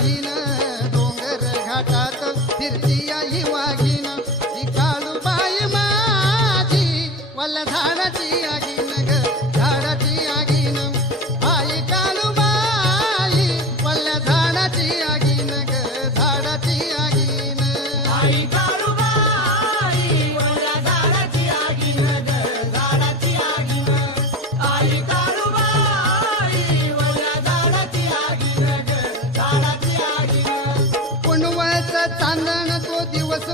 वाघीन डोंगर घाटात फिरती आई वाघीन. ही काळूबाई माझी वल झाडाची आगीन ग झाडाची आगीन. आई काळूबाई वल झाडाची आगीन ग झाडाची आगीन. आई चांदण तो दिवस